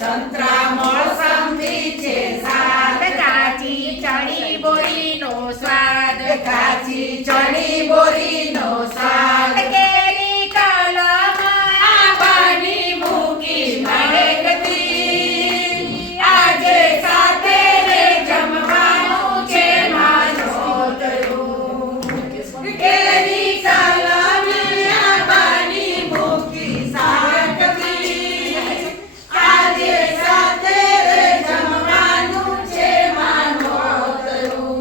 સંતરા મોસંબી છે સાત, કાચી ચણી બોરીનો સ્વાદ, કાચી ચણી બોરીનો સ્વાદ, કેરી કલમ આંબાની મૂકી મહેકતી, આજે સાથે રે જમવાનું છે માનોતરું. કેરી કલમ આંબાની મૂકી સાકતી, આજે સાથે રે જમવાનું છે માનોતરું.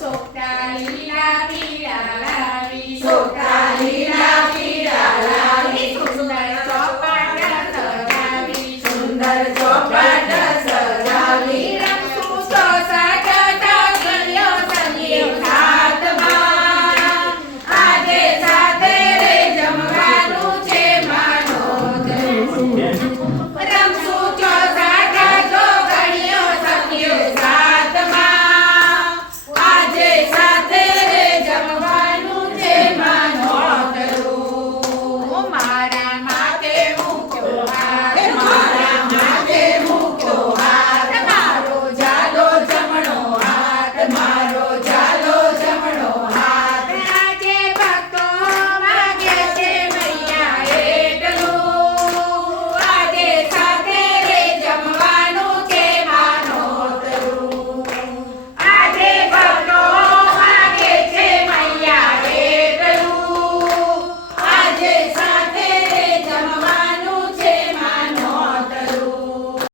સોકટા લીલા પીળા લાવી, સોકટા લીલા પીળા લાવી, સુંદર ચોપાટ સજાવી, સુંદર ચોપાટ સજાવી, રમશું તો સાટ ઢગલીઓ સંગીત હાથમાં, આજે સાથે રે જમવાનું છે માનોતરું.